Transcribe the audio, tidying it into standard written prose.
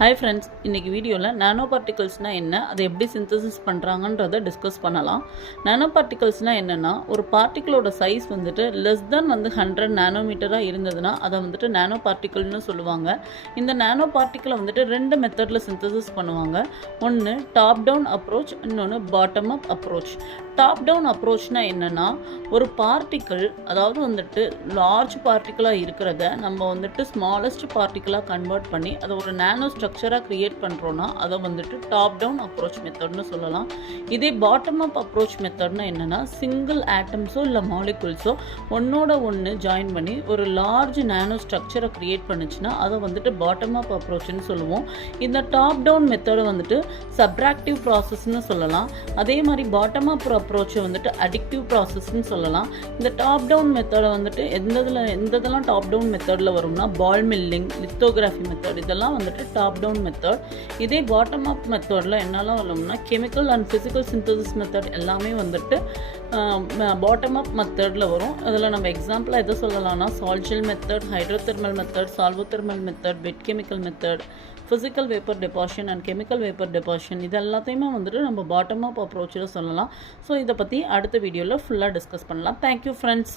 Hi friends, இன்றைக்கி வீடியோவில் நானோ பார்ட்டிகல்ஸ்னால் என்ன, அதை எப்படி சிந்தசிஸ் பண்ணுறாங்கன்றதை டிஸ்கஸ் பண்ணலாம். நானோ பார்ட்டிகல்ஸ்னால் என்னென்னா, ஒரு பார்ட்டிகளோட சைஸ் வந்துட்டு லெஸ் தென் 100 நானோமீட்டராக இருந்ததுன்னா அதை வந்துட்டு நானோ பார்ட்டிகல்னு சொல்லுவாங்க. இந்த நானோ பார்ட்டிக்கலை வந்துட்டு 2 மெத்தடில் சிந்தசிஸ் பண்ணுவாங்க. ஒன்று டாப் டவுன் அப்ரோச், இன்னொன்று bottom up approach. Top down அப்ரோச்னா என்னென்னா, ஒரு பார்ட்டிக்கிள் அதாவது வந்துட்டு லார்ஜ் பார்ட்டிக்கலாக இருக்கிறத நம்ம வந்துட்டு ஸ்மாலஸ்ட் பார்ட்டிக்கலாக கன்வெர்ட் பண்ணி அதை ஒரு நானோ ஸ்ட்ரக்சராக க்ரியேட் பண்ணுறோன்னா அதை வந்துட்டு டாப் டவுன் அப்ரோச் மெத்தட்னு சொல்லலாம். இதே பாட்டம் அப் அப்ரோச் மெத்தட்னா என்னென்னா, சிங்கிள் ஆட்டம்ஸோ இல்லை மாலிகுல்ஸோ ஒன்னோட ஒன்று ஜாயின் பண்ணி ஒரு லார்ஜ் நானோ ஸ்ட்ரக்சரை க்ரியேட் பண்ணுச்சுன்னா அதை வந்துட்டு பாட்டம் அப் அப்ரோச்னு சொல்லுவோம். இந்த டாப் டவுன் மெத்தடை வந்துட்டு சப்ராக்டிவ் ப்ராசஸ்ன்னு சொல்லலாம். அதே மாதிரி பாட்டம் அப் அப்ரோச்சை வந்துட்டு அடிக்டிவ் ப்ராசஸ்ன்னு சொல்லலாம். இந்த டாப் டவுன் மெத்தடை வந்துட்டு எந்ததெல்லாம் டாப் டவுன் மெத்தடில் வரும்னா, பால் மில்லிங், லித்தோகிராஃபி மெத்தட், இதெல்லாம் வந்துட்டு டாப் டவுன் மெத்தட். இதே பாட்டம் அப் மெத்தடில் என்னெல்லாம் வரும்னா, chemical and physical synthesis method எல்லாமே வந்துட்டு பாட்டம் அப் மெத்தடில் வரும். அதில் நம்ம எக்ஸாம்பிளாக எதை சொல்லலாம்னா, sol gel method, hydrothermal method, solvothermal method, wet chemical method, physical vapour deposition and chemical vapour deposition, இது எல்லாத்தையுமே வந்துட்டு நம்ம பாட்டம் அப் அப்ரோச்சில் சொல்லலாம். ஸோ இதை பற்றி அடுத்த வீடியோவில் ஃபுல்லாக டிஸ்கஸ் பண்ணலாம். Thank you friends.